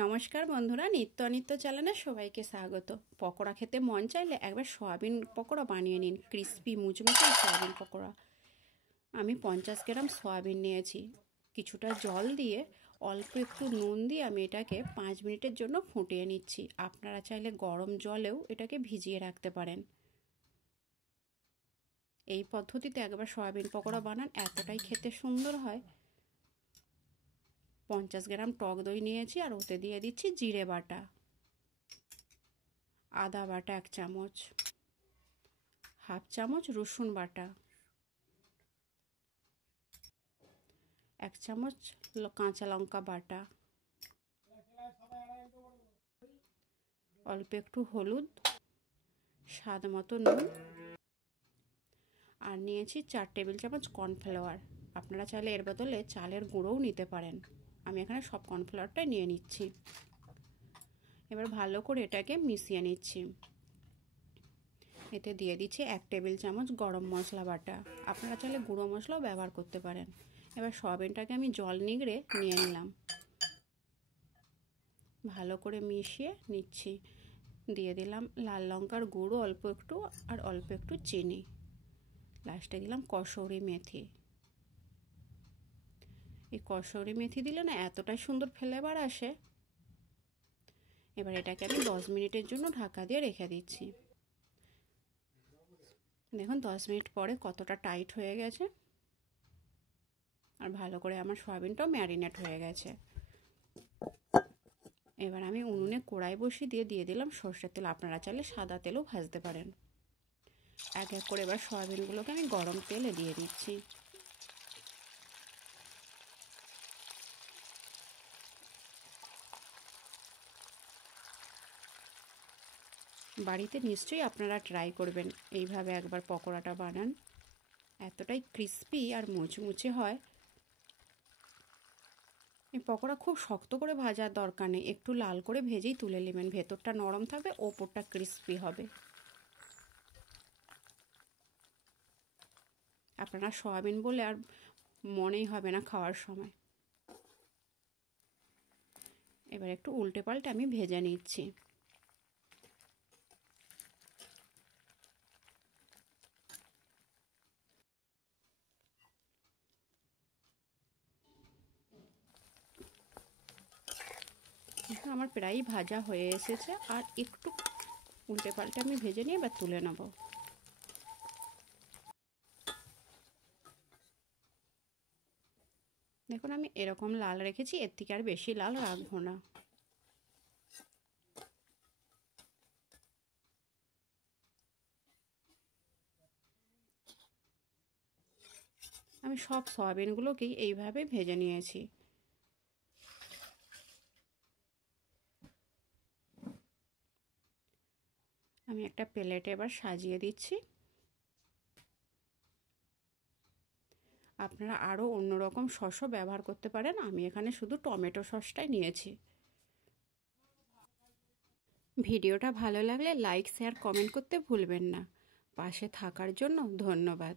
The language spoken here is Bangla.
নমস্কার বন্ধুরা, নিত্য অনিত্য চ্যানেলে সবাইকে স্বাগত। পকোড়া খেতে মন চাইলে একবার সয়াবিন পকোড়া বানিয়ে নিন, ক্রিস্পি মুচমুচে সয়াবিন পকোড়া। আমি 50 গ্রাম সয়াবিন নিয়েছি। কিছুটা জল দিয়ে অল্প একটু নুন দিয়ে আমি এটাকে 5 মিনিটের জন্য ফুটিয়ে নিচ্ছি। আপনারা চাইলে গরম জলেও এটাকে ভিজিয়ে রাখতে পারেন। এই পদ্ধতিতে একবার সয়াবিন পকোড়া বানান, এতটাই খেতে সুন্দর হয়। 50 গ্রাম টক দই নিয়েছি আর ওতে দিয়ে দিচ্ছি জিরে বাটা, আদা বাটা 1 চামচ, হাফ চামচ রসুন বাটা, 1 চামচ কাঁচা লঙ্কা বাটা, অল্প একটু হলুদ, স্বাদ মতো নুন, আর নিয়েছি 4 টেবিল চামচ কর্নফ্লাওয়ার। আপনারা চাইলে এর বদলে চালের গুঁড়োও নিতে পারেন। আমি এখানে সব কর্নফ্লাওয়ারটাই নিয়ে নিচ্ছি। এবার ভালো করে এটাকে মিশিয়ে নিচ্ছি। এতে দিয়ে দিচ্ছি 1 টেবিল চামচ গরম মশলা বাটা। আপনারা চাইলে গুঁড়ো মশলাও ব্যবহার করতে পারেন। এবার সয়াবিনটাকে আমি জল নিগড়ে নিয়ে নিলাম। ভালো করে মিশিয়ে নিচ্ছি। দিয়ে দিলাম লাল লঙ্কার গুঁড়ো অল্প একটু, আর অল্প একটু চিনি। লাস্টে দিলাম কসুরি মেথি। এই কসুরি মেথি দিলে না এতটাই সুন্দর ফ্লেভার আসে। এবার এটাকে আমি 10 মিনিটের জন্য ঢাকা দিয়ে রেখে দিচ্ছি। দেখুন 10 মিনিট পরে কতটা টাইট হয়ে গেছে, আর ভালো করে আমার সয়াবিনটাও ম্যারিনেট হয়ে গেছে। এবার আমি উনুনে কড়াই বসিয়ে দিয়ে দিলাম সরষের তেল। আপনারা চাইলে সাদা তেলও ভাজতে পারেন। এক এক করে এবার সয়াবিনগুলোকে আমি গরম তেলে দিয়ে দিচ্ছি। বাড়িতে নিশ্চয়ই আপনারা ট্রাই করবেন, এইভাবে একবার পকোড়াটা বানান। এতটাই ক্রিস্পি আর মুচমুচে হয়। এই পকোড়া খুব শক্ত করে ভাজার দরকার নেই, একটু লাল করে ভেজেই তুলে নেবেন। ভেতরটা নরম থাকবে, ওপরটা ক্রিস্পি হবে। আপনারা সয়াবিন বলে আর মনেই হবে না খাওয়ার সময়। এবার একটু উল্টে পাল্টে আমি ভেজে নিচ্ছি। আমার প্রায় ভাজা হয়ে এসেছে, আর একটু উল্টে পাল্টে আমি ভেজে নিয়ে এবার তুলে নেব। দেখুন আমি এরকম লাল রেখেছি, এর থেকে আর বেশি লাল রাখবো না। আমি সব সয়াবিনগুলোকেই এইভাবে ভেজে নিয়েছি। আমি একটা প্লেটে এবার সাজিয়ে দিচ্ছি। আপনারা আরও অন্যরকম সসও ব্যবহার করতে পারেন। আমি এখানে শুধু টমেটো সসটাই নিয়েছি। ভিডিওটা ভালো লাগলে লাইক, শেয়ার, কমেন্ট করতে ভুলবেন না। পাশে থাকার জন্য ধন্যবাদ।